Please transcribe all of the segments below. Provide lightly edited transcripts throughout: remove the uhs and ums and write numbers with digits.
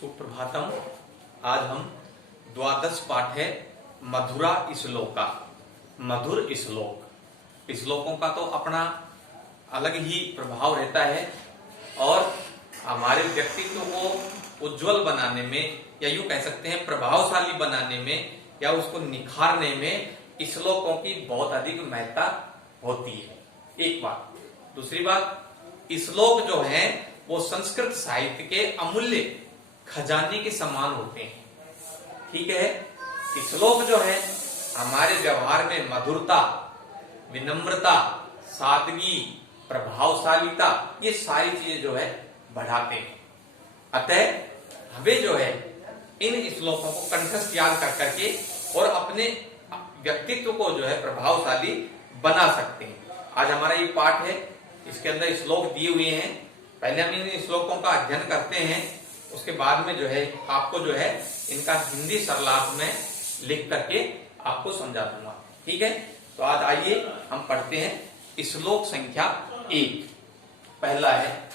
सुप्रभातम। आज हम द्वादश पाठ है मधुरा श्लोका। मधुर श्लोक, श्लोकों का तो अपना अलग ही प्रभाव रहता है और हमारे व्यक्तित्व को उज्जवल बनाने में, या यूं कह सकते हैं प्रभावशाली बनाने में, या उसको निखारने में श्लोकों की बहुत अधिक महत्ता होती है। एक बात। दूसरी बात, श्लोक जो है वो संस्कृत साहित्य के अमूल्य खजाने के समान होते हैं। ठीक है। श्लोक जो है हमारे व्यवहार में मधुरता, विनम्रता, सादगी, प्रभावशालीता, ये सारी चीजें जो है बढ़ाते हैं। अतः हमें जो है इन श्लोकों को कंठस्थ याद कर करके और अपने व्यक्तित्व को जो है प्रभावशाली बना सकते हैं। आज हमारा ये पाठ है, इसके अंदर श्लोक दिए हुए हैं। पहले हम इन श्लोकों का अध्ययन करते हैं, उसके बाद में जो है आपको जो है इनका हिंदी सरलार्थ में लिख करके आपको समझा दूंगा। ठीक है। तो आज आइए हम पढ़ते हैं श्लोक संख्या 1। पहला है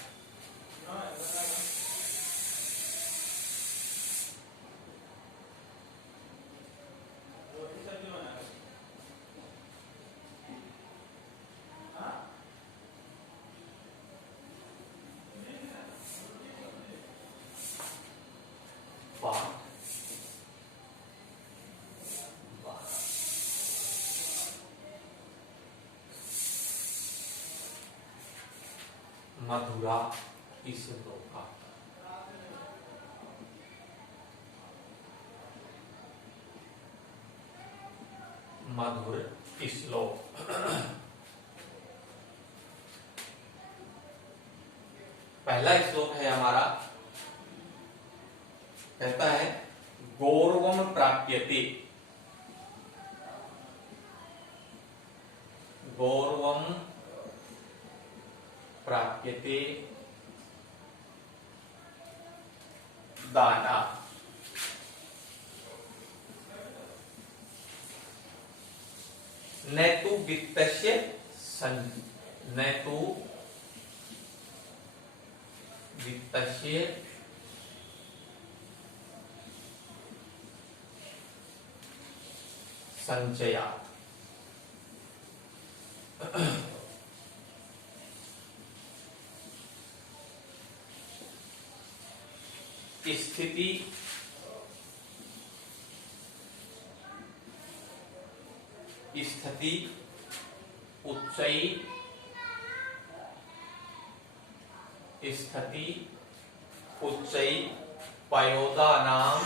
मधुरा श्लोका। मधुर श्लोक। पहला श्लोक है हमारा, कहता है गौरवम प्राप्यते। गौरवम प्राप्यते दाना। न तु वित्तस्य न तु वित्तस्य संचया। स्थिति उच्चै पयोदानाम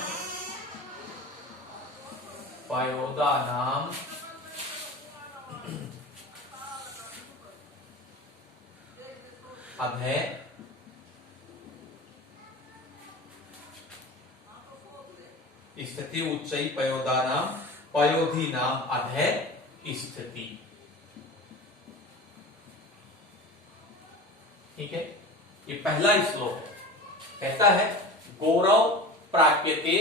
अभय स्थिति उच्चै पयोदानाम पयोधीनाम अधय स्थिति। ठीक है। ये पहला श्लोक कहता है गौरव प्राप्यते,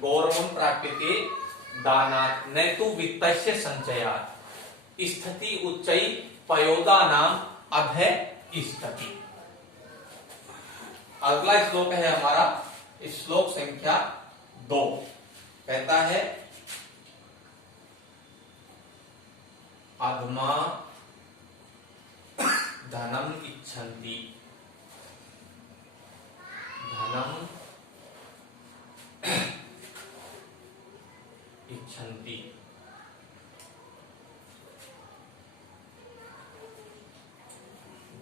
गौरवम प्राप्यते दानात् न तु वित्तस्य संचयात् स्थिति उच्चै पयोदानाम अधय स्थिति। अगला श्लोक है हमारा श्लोक संख्या 2। कहता है अधमा धनम इच्छन्ति। धनम इच्छन्ति।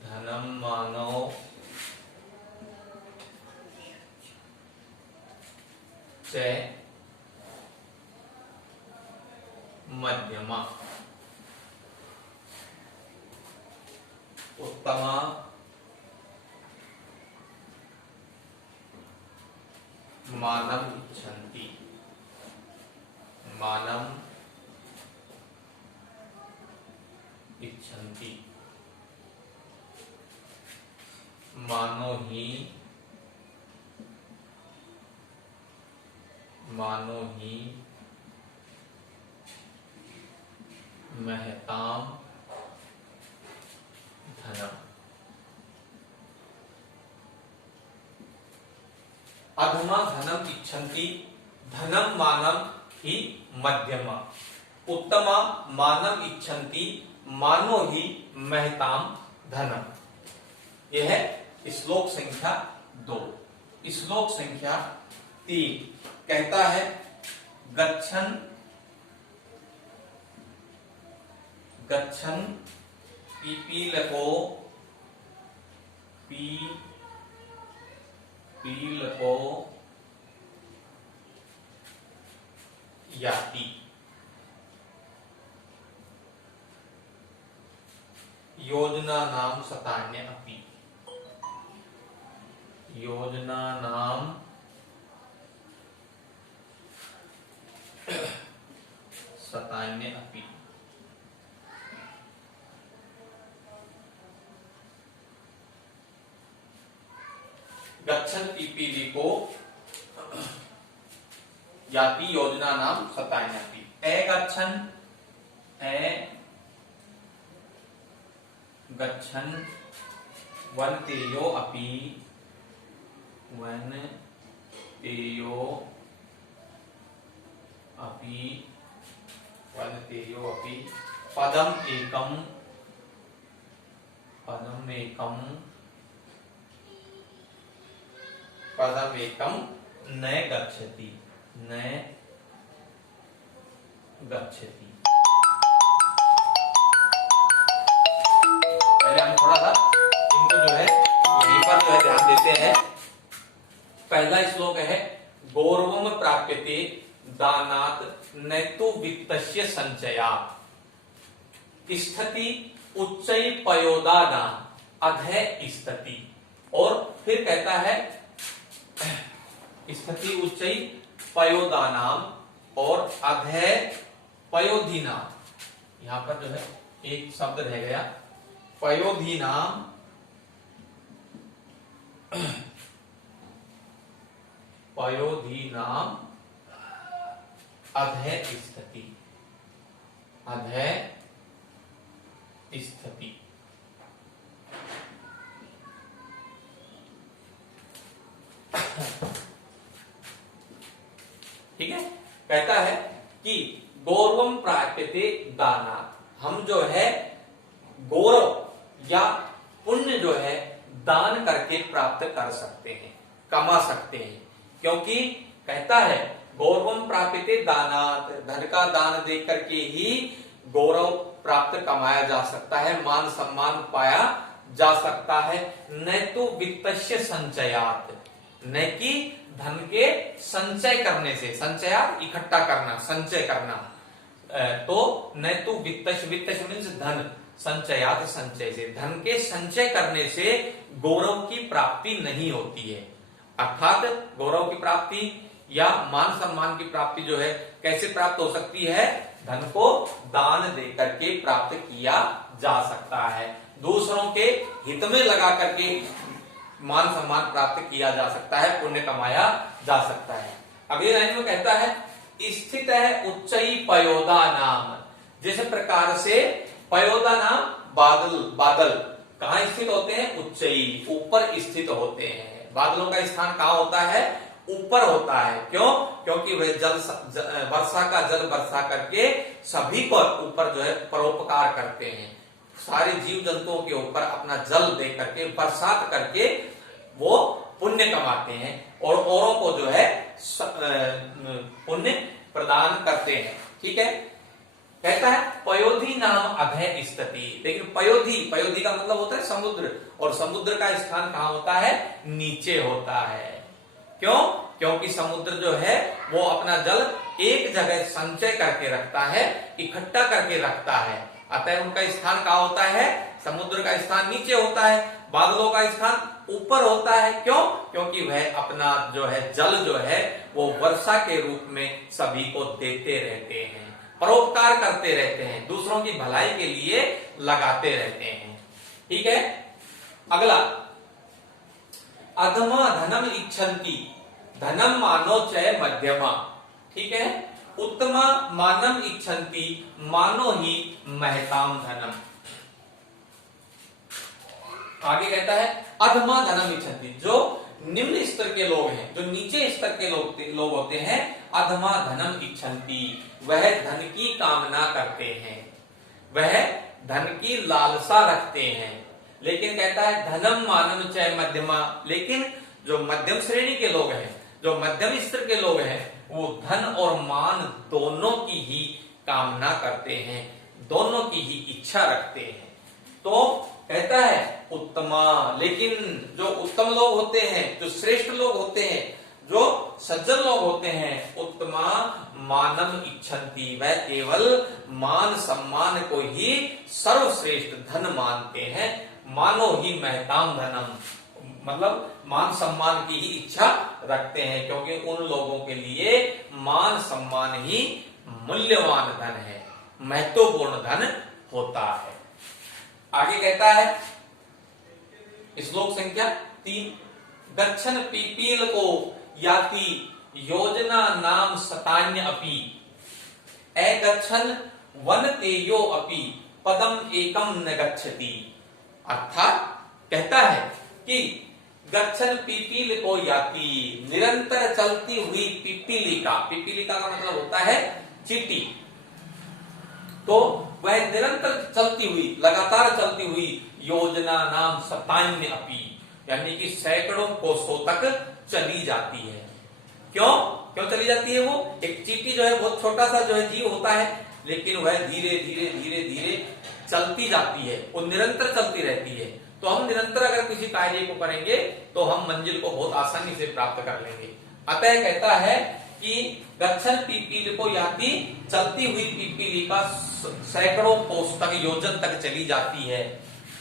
धनम मानो च मध्यमा। उत्तमा मानम इच्छन्ति। मानम इच्छन्ति। मानो ही महताम धनम। अधमा धनम इच्छन्ति धनम मानम ही मध्यमा, उत्तमा मानम इच्छन्ति मानो ही महताम धनम। यह है श्लोक संख्या 2। श्लोक संख्या 3 कहता है गच्छन गच्छन पीपीलको पीपीलको याति, योजना नाम सतान्य अपि, योजना नाम सतान्य अपि। गच्छन पीपीलिको याति योजना नाम सतान्य अपि। गच्छन वनतेयो अपि, वनतेयो अपि, वनतेयो अपि पदम एकम, पदम एकम, पदम एकम न गच्छति, न गच्छति। पहले हम थोड़ा सा इनको जो है यहीं पर जो है ध्यान देते हैं। पहला श्लोक है गौरवम प्राप्यते दानात् नैतु वित्तस्य संचयात्, स्थिति उच्चै पयोदानाम अधय स्थिति। और फिर कहता है स्थिति उच्चै पयोदानाम और अधय पयोधीनाम। यहां पर जो है एक शब्द रह गया, पयोधीनाम, पयोधीनाम अधय स्थिति, अधय स्थिति। ठीक है, कहता है कि गौरवम प्राप्यते दानात्, हम जो है गौरव या पुण्य जो है दान करके प्राप्त कर सकते हैं, कमा सकते हैं। क्योंकि कहता है गौरवम प्राप्यते दानात्, धन का दान दे करके ही गौरव प्राप्त कमाया जा सकता है, मान सम्मान पाया जा सकता है। न तो वित्तस्य संचयात्, न कि धन के संचय करने से, संचयात् इकट्ठा करना, संचय करना। तो न तो वित्तस्य, वित्तस्य मीन्स धन, संचयात् संचय से, धन के संचय करने से गौरव की प्राप्ति नहीं होती है। अर्थात गौरव की प्राप्ति या मान सम्मान की प्राप्ति जो है कैसे प्राप्त हो सकती है? धन को दान दे करके प्राप्त किया जा सकता है, दूसरों के हित में लगा करके मान सम्मान प्राप्त किया जा सकता है, पुण्य कमाया जा सकता है। अगली लाइन में कहता है स्थित है उच्चई पयोदा नाम, जिस प्रकार से पयोदा नाम बादल, बादल कहाँ स्थित होते हैं? उच्चई, ऊपर स्थित होते हैं। बादलों का स्थान कहाँ होता है? ऊपर होता है। क्यों? क्योंकि वे वर्षा का जल वर्षा करके सभी को ऊपर जो है परोपकार करते हैं, सारे जीव जंतुओं के ऊपर अपना जल दे करके, बरसात करके वो पुण्य कमाते हैं और औरों को जो है पुण्य प्रदान करते हैं। ठीक है, कहता है पयोधी नाम अभय स्थिति। लेकिन पयोधी, पयोधी का मतलब होता है समुद्र, और समुद्र का स्थान कहाँ होता है? नीचे होता है। क्यों? क्योंकि समुद्र जो है वो अपना जल एक जगह संचय करके रखता है, इकट्ठा करके रखता है। अतः उनका स्थान कहाँ होता है? समुद्र का स्थान नीचे होता है, बादलों का स्थान ऊपर होता है। क्यों? क्योंकि वह अपना जो है जल जो है वो वर्षा के रूप में सभी को देते रहते हैं, परोपकार करते रहते हैं, दूसरों की भलाई के लिए लगाते रहते हैं। ठीक है, अगला अधमा धनम इच्छन्ति धनम मानो चय मध्यमा। ठीक है, उत्तमा मानम इच्छन्ति मानो ही महताम धनम। आगे कहता है अधमा धनम इच्छन्ति, जो निम्न स्तर स्तर के लोग हैं, जो नीचे स्तर के लोग होते हैं, अधमा धनम इच्छन्ति, वह धन की कामना करते हैं, वह धन की लालसा रखते हैं। लेकिन कहता है धनम मानम च मध्यमा, लेकिन जो मध्यम श्रेणी के लोग हैं, जो मध्यम स्तर के लोग हैं, वो धन और मान दोनों की ही कामना करते हैं, दोनों की ही इच्छा रखते हैं। तो कहता है उत्तमा, लेकिन जो उत्तम लोग होते हैं, जो श्रेष्ठ लोग होते हैं, जो सज्जन लोग होते हैं, उत्तमा मानम इच्छन्ति, वह केवल मान सम्मान को ही सर्वश्रेष्ठ धन मानते हैं। मानो ही महताम धनम, मतलब मान सम्मान की ही इच्छा रखते हैं, क्योंकि उन लोगों के लिए मान सम्मान ही मूल्यवान धन है, महत्वपूर्ण धन होता है। आगे कहता है श्लोक संख्या 3, गच्छन पीपील को याति योजना नाम सतान्य अपि, अगच्छन वन तेयो अपि पदम एकम न गच्छति। अर्थात कहता है कि गच्छन पीपील को याति, निरंतर चलती हुई पिपीलिका, पिपीलिका का मतलब होता है चींटी, तो वह निरंतर चलती हुई, लगातार चलती हुई योजना नाम सतान्य अपि, यानी कि सैकड़ों कोसों तक चली जाती है। क्यों चली जाती है? वो एक चींटी जो है बहुत छोटा सा जो है जीव होता है, लेकिन वह धीरे धीरे धीरे धीरे चलती जाती है, वो निरंतर चलती रहती है। तो हम निरंतर अगर किसी कार्य को करेंगे तो हम मंजिल को बहुत आसानी से प्राप्त कर लेंगे। अतः कहता है कि गच्छन पीपील को याति, चलती हुई पिपीलिका सैकड़ों कोस तक, योजन तक चली जाती है,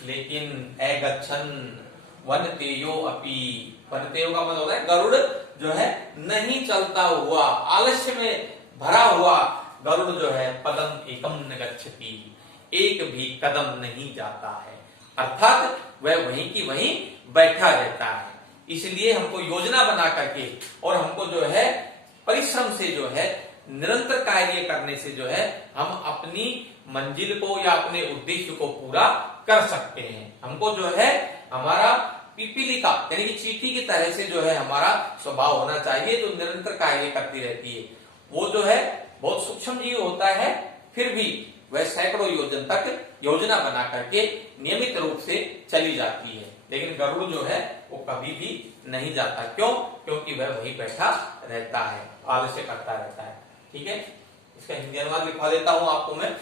लेकिन अगच्छन वनतेयो अपि, वनतेयो का मतलब होता है गरुड़ जो है नहीं चलता हुआ, आलस्य में भरा हुआ गरुड़ जो है पदम एकम न गच्छति, एक भी कदम नहीं जाता है, अर्थात वह वहीं की वहीं बैठा रहता है। इसलिए हमको योजना बना करके और हमको जो है परिश्रम से जो है निरंतर कार्य करने से जो है हम अपनी मंजिल को या अपने उद्देश्य को पूरा कर सकते हैं। हमको जो है हमारा पिपीलिका यानी कि चींटी की तरह से जो है हमारा स्वभाव होना चाहिए, जो निरंतर कार्य करती रहती है। वो जो है बहुत सूक्ष्म जीव होता है, फिर भी वह सैकड़ों योजन तक योजना बना करके नियमित रूप से चली जाती है, लेकिन गरुड़ जो है वो कभी भी नहीं जाता। क्यों? क्योंकि वह वहीं बैठा रहता है, आलस्य करता रहता है। ठीक है, इसका हिंदी अनुवाद लिखवा देता हूं आपको मैं।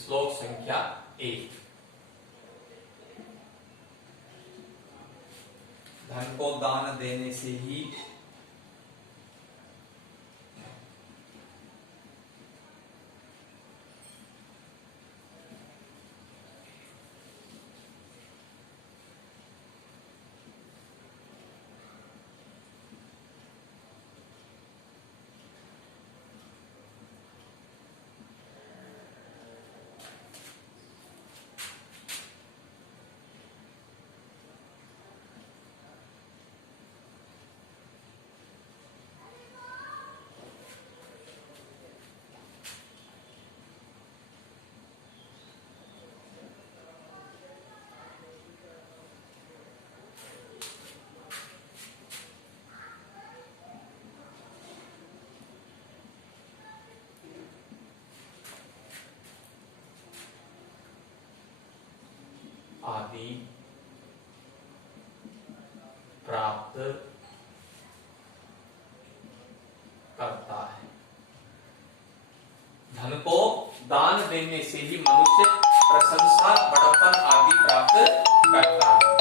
श्लोक संख्या 1, धन को दान देने से ही आदि प्राप्त करता है। धन को दान देने से ही मनुष्य प्रशंसा, बड़प्पन आदि प्राप्त करता है।